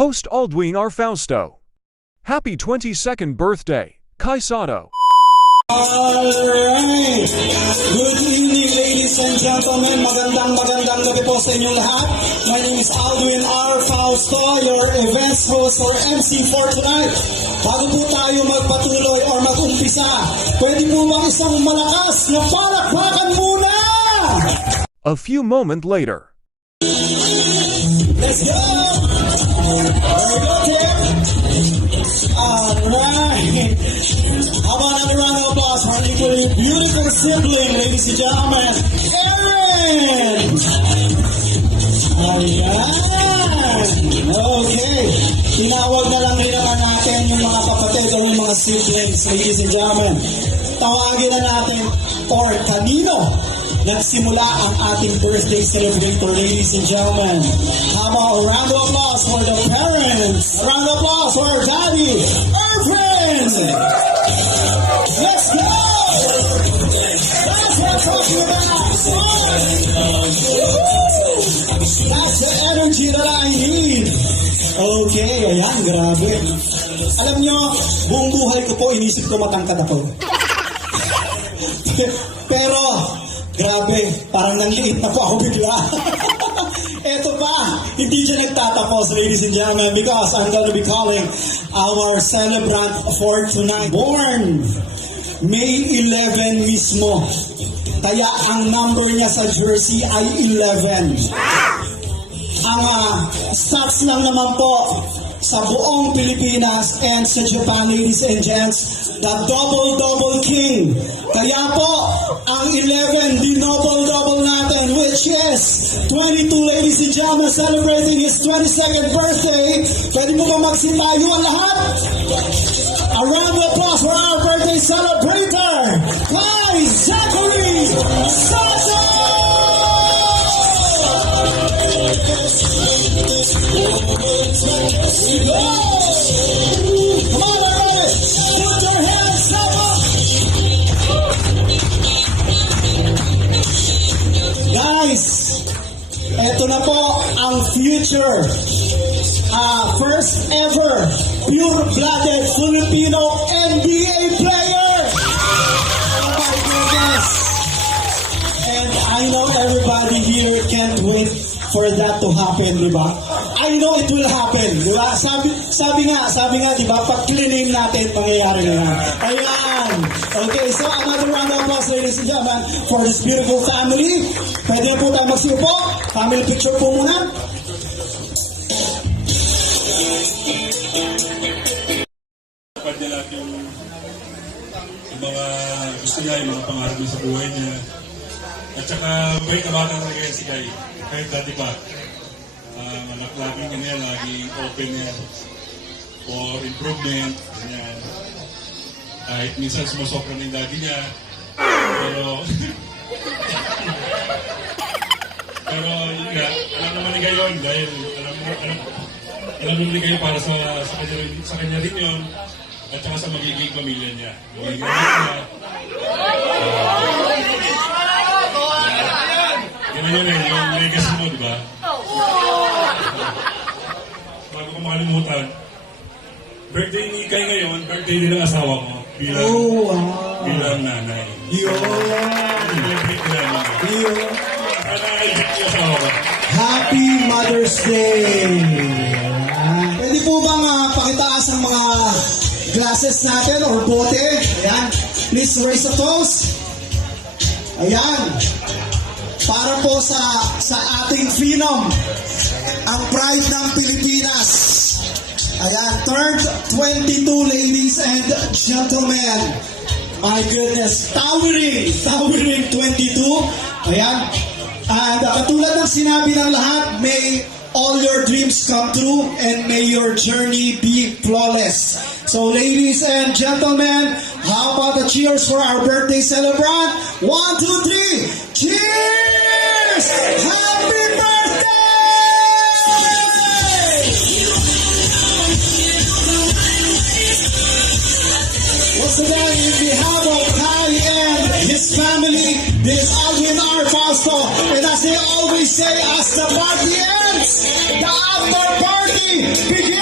Host Aldwin R. Fausto. Happy 22nd birthday, Kai Sato. Alright! Good evening, ladies and gentlemen. Magandang gabi po sa inyong lahat. My name is Aldwin R. Fausto, your events host or MC for tonight. Bago po tayo magpatuloy or mag-umpisa, pwede po bang isang malakas na palakpakan muna? A few moments later. Let's go! Very good here. Alright. How about another round of applause for an equally beautiful sibling, ladies and gentlemen, Erin! Ayan! Okay. Tinawag na lang rin naman natin yung mga kapatid o yung mga siblings, ladies and gentlemen. Tawagin na natin or kanino nagsimula ang ating birthday celebrator, ladies and gentlemen. How about a round of applause for the parents? A round of applause for our daddy, Irvin! Let's go! That's what I'm talking about! That's the energy that I need! Okay, ayan, grabe. Alam nyo, buong buhay ko po, inisip ko matangkad ako. Pero, grabe, parang nanliit na po ako bigla. Eto pa, hindi dyan nagtatapos, ladies and gentlemen, because I'm going to be calling our celebrant for tonight. Born May 11 mismo. Kaya ang number niya sa jersey ay 11. Ang stats lang naman po sa buong Pilipinas and sa Japan, ladies and gents, the double king. Kaya po, ang 11, dinoble natin, which is 22, ladies and gentlemen, celebrating his 22nd birthday. Pwede mo ba magsipayo ang lahat? A round of applause for our birthday celebrator, Kai Zachary Sato! Come on, everybody! Put your hands up! Guys, eto na po ang future. First ever pure-blooded Filipino NBA player! Oh my goodness! And I know everybody here can't wait for that to happen, di ba? I know it will happen, di ba? Sabi nga, di ba? Pag clean natin, mangyayari na yan. Ayan! Okay, so another round of applause, ladies and gentlemen, for this beautiful family. Pwede na po tayo magsiupo. Family picture po muna. Dapat niya lahat yung mga gusto niya, yung mga pangarap niya sa buhay niya. At saka, may kabata na kaya si Kai. Kahit dati pa, malaklaking ka niya, laging open niya for improvement. Ganyan. Kahit minsan sumasokra ng daddy niya. Pero yun nga, alam naman ni Gayon dahil alam naman ni Gayon para sa kanya rin yun at saka sa magiging pamilya niya. Magiging pamilya niya. Yun yung legacy mo, di ba? Bago ko makalimutan, birthday ni Kai ngayon, birthday din ng asawa mo bilang nanay. Happy Mother's Day! Pwede po bang pakitaas ang mga glasses natin or bote? Ayan. Please raise a toast. Ayan. Para po sa ating phenom, ang pride ng Pilipinas. Ayan, turned 22, ladies and gentlemen. My goodness, towering 22. Ayan. And katulad ng sinabi ng lahat, may all your dreams come true and may your journey be flawless. So ladies and gentlemen, how about the cheers for our birthday celebrant? 1, 2, 3, cheers! Happy birthday! Once again, in behalf of Kai and his family, this is Aldwin R. Fausto, and as they always say, as the party ends, the after party begins.